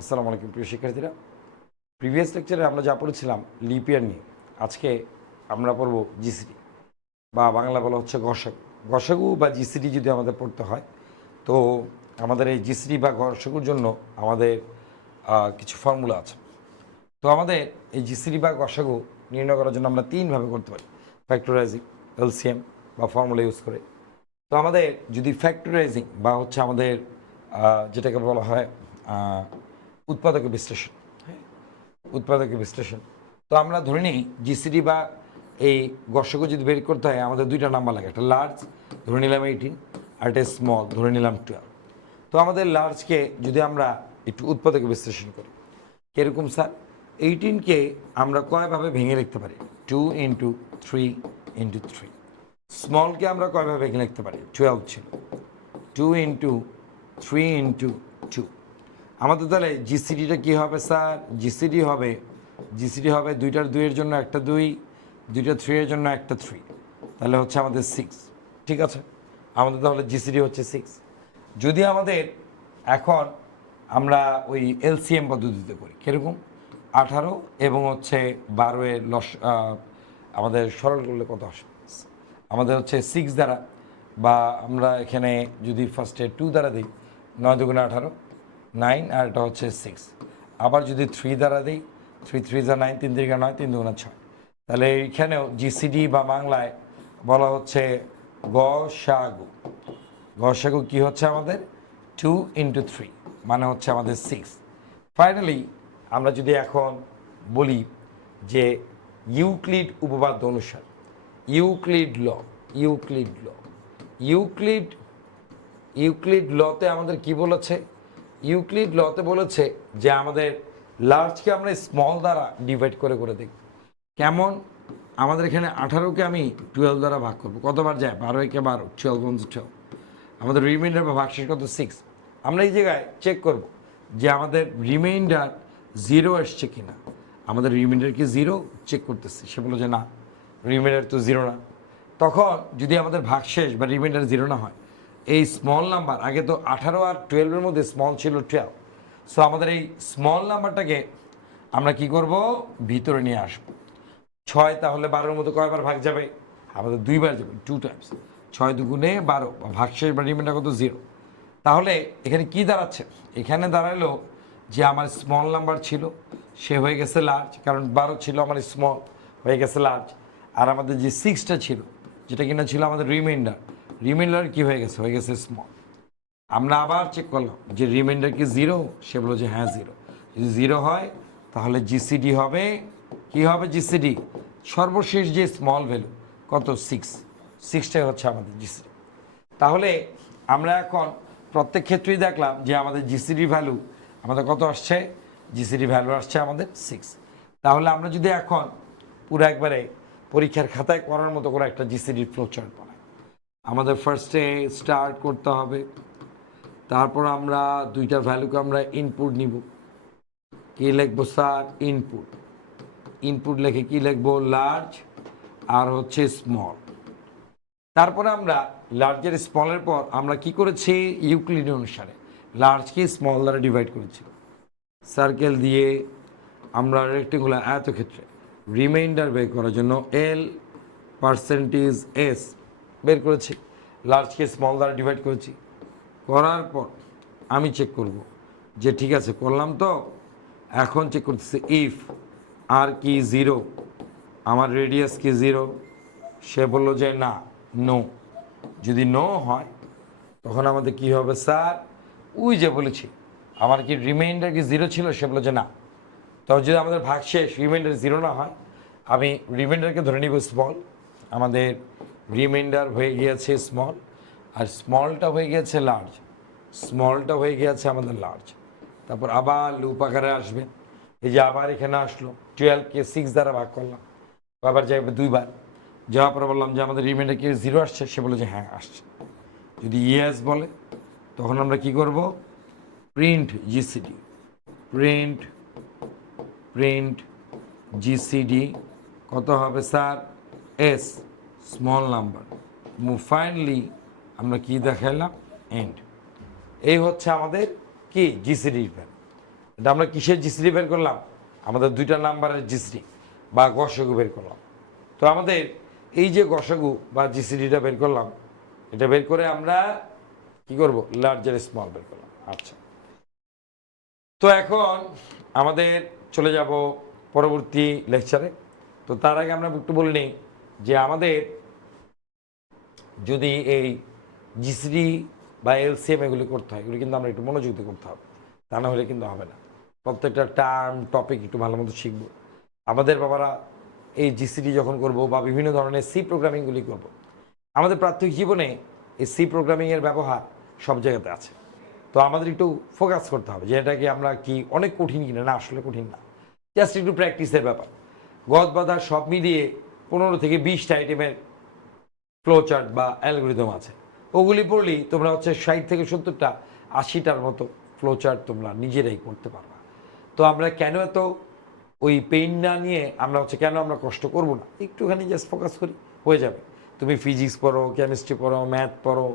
আসসালামু আলাইকুম প্রিয় শিক্ষার্থীরা। প্রিভিয়াস লেকচারে আমরা যা পড়েছিলাম লিপ ইয়ার নিয়ে, আজকে আমরা পড়ব জিসিডি বা বাংলা বলা হচ্ছে গসাগু। গসাগু বা জিসিডি যদি আমাদের পড়তে হয়, তো আমাদের এই জিসিডি বা গসাগুর জন্য আমাদের কিছু ফর্মুলা আছে। তো আমাদের এই জিসিডি বা গসাগু নির্ণয় করার জন্য আমরা তিনভাবে করতে পারি: ফ্যাক্টরাইজিং, এলসিএম বা ফর্মুলা ইউজ করে। তো আমাদের যদি ফ্যাক্টরাইজিং বা হচ্ছে আমাদের যেটাকে বলা হয় উৎপাদকের বিশ্লেষণ, হ্যাঁ, উৎপাদকের বিশ্লেষণ। তো আমরা ধরে নিই জিসিডি বা এই গসাগু যদি বের করতে হয় আমাদের দুইটা নাম্বার লাগে, একটা লার্জ ধরে নিলাম 18 আর একটা স্মল ধরে নিলাম 12। তো আমাদের লার্জকে যদি আমরা একটু উৎপাদকের বিশ্লেষণ করি, কীরকম স্যার? 18কে আমরা কয়ভাবে ভেঙে লিখতে পারি? 2 × 3 × 3। স্মলকে আমরা কয়ভাবে ভেঙে লিখতে পারি? 12 ছিল, 2 × 3 × 2। আমাদের তাহলে জিসিডিটা কী হবে স্যার? জিসিডি হবে দুইটার দুইয়ের জন্য একটা 2, দুইটা 3 এর জন্য একটা 3, তাহলে হচ্ছে আমাদের 6। ঠিক আছে, আমাদের তাহলে জিসিডি হচ্ছে 6। যদি আমাদের এখন আমরা ওই এলসিএম পদ্ধতিতে করি, কীরকম? 18 এবং হচ্ছে 12 এর আমাদের সরল করলে কত আসে? আমাদের হচ্ছে 6 দ্বারা, বা আমরা এখানে যদি ফার্স্টে 2 দ্বারা দিই, 9 × 2 = 18, 9, আর এটা হচ্ছে 6। আবার যদি 3 দ্বারা দিই, 3 × 3 = 9, 3 × 3 = 9, 3 × 2 = 6। তাহলে এইখানেও জিসিডি বা বাংলায় বলা হচ্ছে গসাগু। গসাগু কী হচ্ছে আমাদের? 2 × 3 মানে হচ্ছে আমাদের 6। ফাইনালি আমরা যদি এখন বলি যে ইউক্লিড উপপাদ্য অনুসার, ইউক্লিড লতে আমাদের কি বলেছে? ইউক্লিড লতে বলেছে যে আমাদের লার্জকে আমরা স্মল দ্বারা ডিভাইড করে করে দেখব। কেমন? আমাদের এখানে 18কে আমি 12 দ্বারা ভাগ করব, কতবার যায়? 12 × 12, 12 × 12। আমাদের রিমাইন্ডার বা ভাগশেষ কত? 6। আমরা এই জায়গায় চেক করব যে আমাদের রিমাইন্ডার 0 আসছে কি না। আমাদের রিমাইন্ডার কি 0? চেক করতেছি, সে বলল যে না, রিমাইন্ডার তো 0 না। তখন যদি আমাদের ভাগশেষ বা রিমাইন্ডার 0 না হয়, এই স্মল নাম্বার, আগে তো 18 আর 12-এর মধ্যে স্মল ছিল 12, সো আমাদের এই স্মল নাম্বারটাকে আমরা কি করব? ভিতরে নিয়ে আসব। 6 তাহলে 12-এর মতো কয়বার ভাগ যাবে? আমাদের 2বার যাবে, 2 টাইমস। 6 × 2 = 12, ভাগশেষ বা রিমাইন্ডার কত? 0। তাহলে এখানে কি দাঁড়াচ্ছে? এখানে দাঁড়ালো যে আমার স্মল নাম্বার ছিল সে হয়ে গেছে লার্জ, কারণ 12 ছিল আমার স্মল, হয়ে গেছে লার্জ। আর আমাদের যে 6টা ছিল, যেটা কিনা ছিল আমাদের রিমাইন্ডার কি হয়ে গেছে? হয়ে গেছে স্মল। আমরা আবার চেক করলাম যে রিমাইন্ডার কি 0? সে বললো যে হ্যাঁ 0। যদি 0 হয় তাহলে জিসিডি হবে, কি হবে জিসিডি? সর্বশেষ যে স্মল ভ্যালু কত? 6টাই হচ্ছে আমাদের জিসিডি। তাহলে আমরা এখন প্রত্যেক ক্ষেত্রেই দেখলাম যে আমাদের জিসিডি ভ্যালু আমাদের কত আসছে? জিসিডি ভ্যালু আসছে আমাদের 6। তাহলে আমরা যদি এখন পুরো একবারে পরীক্ষার খাতায় করার মতো করে একটা জিসিডির ফ্লোচার্ট বানাই, আমাদের ফার্স্টে স্টার্ট করতে হবে। তারপর আমরা দুইটা ভ্যালুকে আমরা ইনপুট নিব। কী লিখবো স্যার? ইনপুট লিখে কি লিখবো? লার্জ আর হচ্ছে স্মল। তারপরে আমরা লার্জের স্মলের পর আমরা কি করেছি? ইউক্লিড অনুসারে লার্জকে স্মল দ্বারা ডিভাইড করেছি। সার্কেল দিয়ে আমরা রেক্টেঙ্গুলার আয়তক্ষেত্রে রিমাইন্ডার বের করার জন্য L%S বের করেছি, লার্জকে স্মল দ্বারা ডিভাইড করেছি। করার পর আমি চেক করব যে ঠিক আছে করলাম। তো এখন চেক করতেছি ইফ আর কি 0, আমার রেডিয়াস কি 0? সে বলল যে না, নো। যদি নো হয় তখন আমাদের কি হবে স্যার? ওই যে বলেছি আমার কি রিমাইন্ডার কি 0 ছিল? সে বলল যে না। তবে যদি আমাদের ভাগশেষ রিমাইন্ডার 0 না হয়, আমি রিমাইন্ডারকে ধরে নিব স্মল। আমাদের রিমাইন্ডার হয়ে গিয়েছে স্মল, আর স্মলটা হয়ে গিয়েছে লার্জ, আমাদের লার্জ। তারপর আবার লুপ আকারে আসবে, এই যে আবার এখানে আসলো 12কে 6 দ্বারা ভাগ করলাম, আবার যাবে 2বার। যাওয়ার পরে বললাম যে আমাদের রিমাইন্ডার কি 0 আসছে? সে বলে যে হ্যাঁ আসছে। যদি ইয়েস বলে তখন আমরা কি করব? প্রিন্ট জিসিডি কত হবে sir? S, small number. Finally আমরা কি দেখাইলাম? এন্ড। এই হচ্ছে আমাদের কি জিসিডির ভ্যালু। এটা আমরা কিসের জিসিডি বের করলাম? আমাদের 2টা নাম্বারের জিসিডি বা গসাগু বের করলাম। তো আমাদের এই যে গসাগু বা জিসিডিটা বের করলাম, এটা বের করে আমরা কি করব? লার্জার স্মল বের করলাম। আচ্ছা, তো এখন আমাদের চলে যাব পরবর্তী লেকচারে। তো তার আগে আমরা একটু বলে নিই যে আমাদের যদি এই জিসিডি বা এলসিএম এগুলি করতে হয়, এগুলি কিন্তু আমরা একটু মনোযোগ দিয়ে করতে হবে, তা না হলে কিন্তু হবে না। প্রত্যেকটা টার্ম টপিক একটু ভালো মতো শিখবো। আমাদের বাবারা এই জিসিডি যখন করব বা বিভিন্ন ধরনের সি প্রোগ্রামিংগুলি করব, আমাদের প্রাথমিক জীবনে এই সি প্রোগ্রামিংয়ের ব্যবহার সব জায়গাতে আছে। তো আমাদের একটু ফোকাস করতে হবে যে এটাকে আমরা কি অনেক কঠিন কিনা, না আসলে কঠিন না, জাস্ট একটু প্র্যাকটিসের ব্যাপার। গদ বাঁধা সব মিলিয়ে 15 থেকে 20টা আইটেমের ফ্লোচার্ট বা অ্যালগোরিদম আছে, ওগুলি পড়লেই তোমরা হচ্ছে 60 থেকে 70টা 80টার মতো ফ্লোচার্ট তোমরা নিজেরাই করতে পারবা। তো আমরা কেন এত ওই পেইন না নিয়ে আমরা হচ্ছে কেন আমরা কষ্ট করব না, একটুখানি জাস্ট ফোকাস করি, হয়ে যাবে। তুমি ফিজিক্স পড়ো, কেমিস্ট্রি পড়ো, ম্যাথ পড়ো,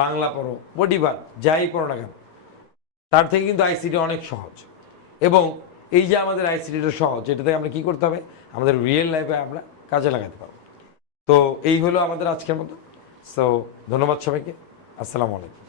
বাংলা পড়ো, বডিবার যাই পড়ো না কেন, তার থেকে কিন্তু আইসিটি অনেক সহজ। এবং এই যে আমাদের আইসিটিটা সহজ, এটাতে আমরা কি করতে হবে, আমাদের রিয়েল লাইফে আমরা কাজে লাগাতে পারবো। তো এই হলো আমাদের আজকের মতো। সো ধন্যবাদ সবাইকে, আসসালামু আলাইকুম।